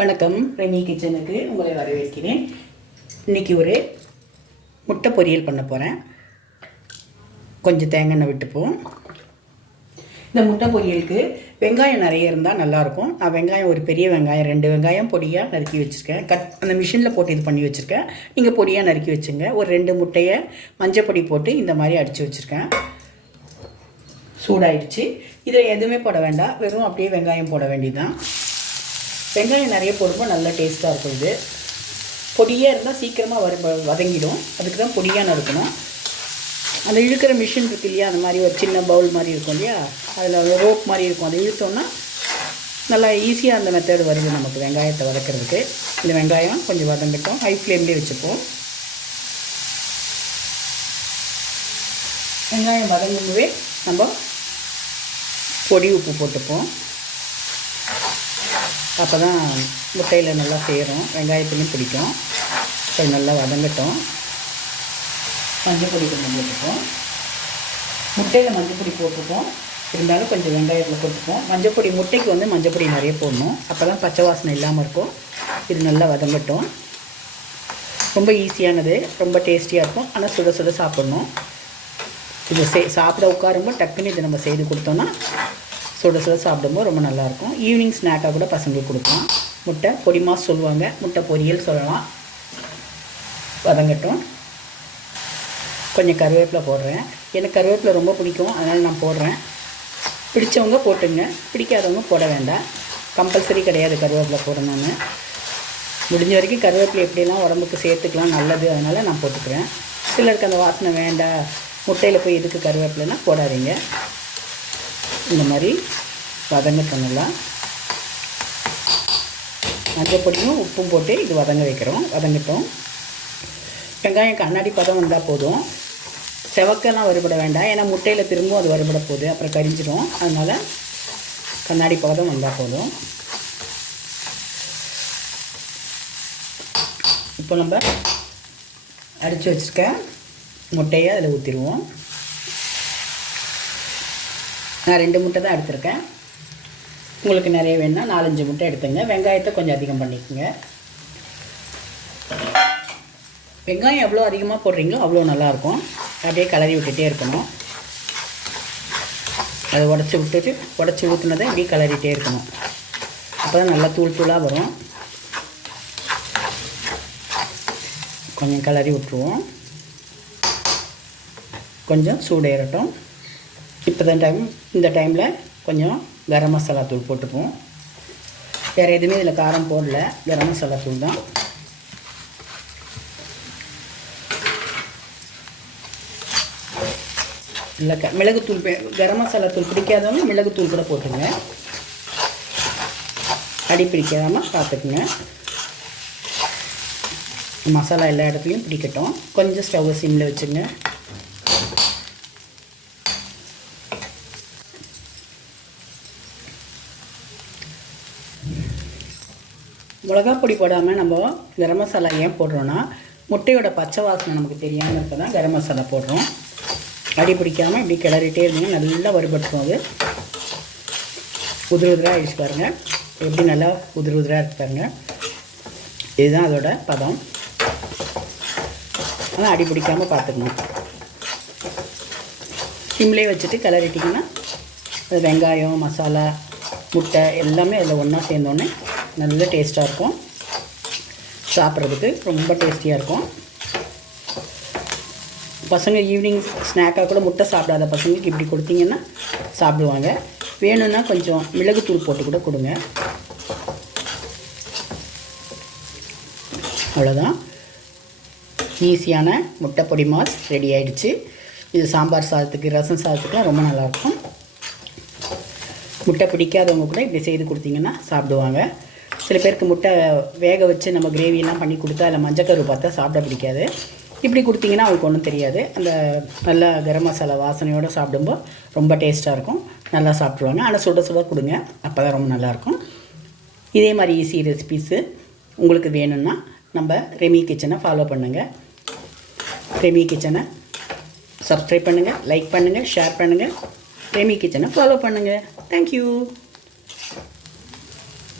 வணக்கம், ரெனி கிச்சனுக்கு உங்களை வரவேற்கிறேன். இன்றைக்கி ஒரு முட்டை பொரியல் பண்ண போகிறேன். கொஞ்சம் தேங்காய் எண்ணெய் விட்டுப்போம். இந்த முட்டை பொரியலுக்கு வெங்காயம் நிறைய இருந்தால் நல்லாயிருக்கும். நான் வெங்காயம் ஒரு பெரிய வெங்காயம் 2 வெங்காயம் பொடியாக நறுக்கி வச்சுருக்கேன். அந்த மிஷினில் போட்டு இது பண்ணி வச்சுருக்கேன். நீங்கள் பொடியாக நறுக்கி வச்சுங்க. ஒரு 2 முட்டையை மஞ்சள் பொடி போட்டு இந்த மாதிரி அடித்து வச்சுருக்கேன். சூடாயிடுச்சு. இதில் எதுவுமே போட வேண்டாம், வெறும் அப்படியே வெங்காயம் போட வேண்டியதுதான். வெங்காயம் நிறைய போடும்போது நல்லா டேஸ்ட்டாக இருக்கும். இது பொடியாக இருந்தால் சீக்கிரமாக வதங்கிடும். அதுக்கு தான் பொடியாக நறுக்கணும். அந்த இழுக்கிற மிஷின் இருக்கு இல்லையா, அந்த மாதிரி ஒரு சின்ன பவுல் மாதிரி இருக்கும் இல்லையா, அதில் ரோப் மாதிரி இருக்கும். அதை இழுத்தோன்னா நல்லா ஈஸியாக அந்த மெத்தட் வருது நமக்கு வெங்காயத்தை வதக்கிறதுக்கு. இந்த வெங்காயம் கொஞ்சம் வதங்கட்டும். ஹை ஃப்ளேம்லேயே வச்சுப்போம். வெங்காயம் வதங்கும்போதே நம்ம பொடி உப்பு போட்டுப்போம். அப்போ தான் முட்டையில் நல்லா சேரும், வெங்காயத்துலையும் பிடிக்கும். கொஞ்சம் நல்லா வதங்கட்டும். மஞ்சள் பொடி கொஞ்சம் போட்டுப்போம். முட்டையில் மஞ்சள் பொடி போட்டுப்போம். இருந்தாலும் கொஞ்சம் வெங்காயத்தில் போட்டுப்போம். மஞ்சள் பொடி முட்டைக்கு மஞ்சள் பொடி நிறைய போடணும். அப்போ தான் பச்சை வாசனை இல்லாமல் இருக்கும். இது நல்லா வதங்கட்டும். ரொம்ப ஈஸியானது, ரொம்ப டேஸ்டியாக இருக்கும். ஆனால் சுட சுட சாப்பிட்ணும். இது சாப்பிட உட்காரும்போது டக்குன்னு இதை நம்ம செய்து கொடுத்தோன்னா சுட சுட சாப்பிடும்போது ரொம்ப நல்லாயிருக்கும். ஈவினிங் ஸ்நாக்காக கூட பசங்களுக்கு கொடுக்கலாம். முட்டை பொடி மாஸ் சொல்லுவாங்க, முட்டை பொரியல் சொல்லலாம். வதங்கட்டும். கொஞ்சம் கருவேப்பிலை போடுறேன். எனக்கு கருவேப்பிலை ரொம்ப பிடிக்கும், அதனால் நான் போடுறேன். பிடிச்சவங்க போட்டுங்க, பிடிக்காதவங்க போட வேண்டாம். கம்பல்சரி கிடையாது கருவேப்பிலை போடணும்னு. முடிஞ்ச வரைக்கும் கருவேப்பிலை எப்படிலாம் உடம்புக்கு சேர்த்துக்கலாம், நல்லது. அதனால் நான் போட்டுக்கிறேன். சிலருக்கு அந்த வாசனை வேண்டாம், முட்டையில் போய் எதுக்கு கருவேப்பிலைன்னா போடாதீங்க. இந்த மாதிரி வதங்கட்டும். நல்லா மஞ்சள் பொடியும் உப்பும் போட்டு இது வதங்க வைக்கிறோம். வதங்கட்டும். வெங்காயம் கண்ணாடி பதம் வந்தால் போதும். செவக்கெல்லாம் வறுபட வேண்டாம், ஏன்னா முட்டையில் திரும்பவும் அது வறுபட போகுது, அப்புறம் கரிஞ்சிடும். அதனால் கண்ணாடி பதம் வந்தால் போதும். இப்போ நம்ம அடித்து வச்சுருக்க முட்டையை அதில் ஊற்றிடுவோம். நான் 2 முட்டை தான் எடுத்திருக்கேன். உங்களுக்கு நிறைய வேணுன்னா 4-5 முட்டை எடுத்துங்க. வெங்காயத்தை கொஞ்சம் அதிகம் பண்ணிக்கோங்க. வெங்காயம் எவ்வளோ அதிகமாக போடுறீங்களோ அவ்வளோ நல்லாயிருக்கும். அப்படியே கிளறி விட்டுகிட்டே இருக்கணும். அதை உடச்சி ஊற்றுனதை இப்படி கிளறிட்டே இருக்கணும். அப்போ தான் நல்லா தூள் தூளாக வரும். கொஞ்சம் கிளறி விட்டுருவோம். கொஞ்சம் சூடேறட்டும். இப்போ தான் இந்த டைமில் கொஞ்சம் கரம் மசாலா தூள் போட்டுப்போம். வேறு எதுவுமே இதில் காரம் போடல, கரம் மசாலா தூள் தான். இல்லை மிளகுத்தூள், கரம் மசாலா தூள் பிடிக்காதவங்க மிளகுத்தூள் கூட போட்டுங்க. அடி பிடிக்காமல் பார்த்துக்குங்க. மசாலா எல்லா இடத்துலையும் பிடிக்கட்டும். கொஞ்சம் ஸ்டவ்வை சிம்மில் வச்சுங்க. மிளகா பொடி போடாமல் நம்ம கரம் மசாலா ஏன் போடுறோன்னா, முட்டையோட பச்சை வாசனை நமக்கு தெரியாமல் இருக்க தான் கரம் மசாலா போடுறோம். அடி பிடிக்காமல் இப்படி கிளறிட்டே இருந்தீங்க, நல்லா வறுபட்டுரும். அது உதிராக ஆகிடுச்சு பாருங்கள். எப்படி நல்லா உதிராக இருக்கு பாருங்கள். இதுதான் அதோட பதம். ஆனால் அடி பிடிக்காமல் பார்த்துக்கணும். சிம்லேயே வச்சுட்டு கிளறிட்டிங்கன்னா அது வெங்காயம், மசாலா, முட்டை எல்லாமே அதில் ஒன்றா சேர்ந்தோன்னே நல்ல டேஸ்ட்டாக இருக்கும். சாப்பிட்றதுக்கு ரொம்ப டேஸ்டியாக இருக்கும். பசங்க ஈவினிங் ஸ்நாக்காக கூட முட்டை சாப்பிடாத பசங்களுக்கு இப்படி கொடுத்தீங்கன்னா சாப்பிடுவாங்க. வேணும்னா கொஞ்சம் மிளகுத்தூள் போட்டு கூட கொடுங்க. அவ்வளோதான். ஈஸியான முட்டை பொடி மாஸ் ரெடி ஆகிடுச்சு. இது சாம்பார் சாதத்துக்கு, ரசம் சாதத்துக்குலாம் ரொம்ப நல்லாயிருக்கும். முட்டை பிடிக்காதவங்க கூட இப்படி செய்து கொடுத்தீங்கன்னா சாப்பிடுவாங்க. சில பேருக்கு முட்டை வேக வச்சு நம்ம கிரேவியெல்லாம் பண்ணி கொடுத்தா அதில் மஞ்சக்கரு பார்த்தா சாப்பிட பிடிக்காது. இப்படி கொடுத்தீங்கன்னா அவங்களுக்கு ஒன்றும் தெரியாது. அந்த நல்லா கரம் மசாலா வாசனையோடு சாப்பிடும்போது ரொம்ப டேஸ்ட்டாக இருக்கும். நல்லா சாப்பிட்ருவாங்க. ஆனால் சுட சுட கொடுங்க, அப்போ தான் ரொம்ப நல்லாயிருக்கும். இதே மாதிரி ஈஸி ரெசிபீஸு உங்களுக்கு வேணும்னா நம்ம ரெமி கிச்சனை ஃபாலோ பண்ணுங்கள். ரெமி கிச்சனை சப்ஸ்கிரைப் பண்ணுங்கள், லைக் பண்ணுங்கள், ஷேர் பண்ணுங்கள். ரெமி கிச்சனை ஃபாலோ பண்ணுங்கள். தேங்க்யூ.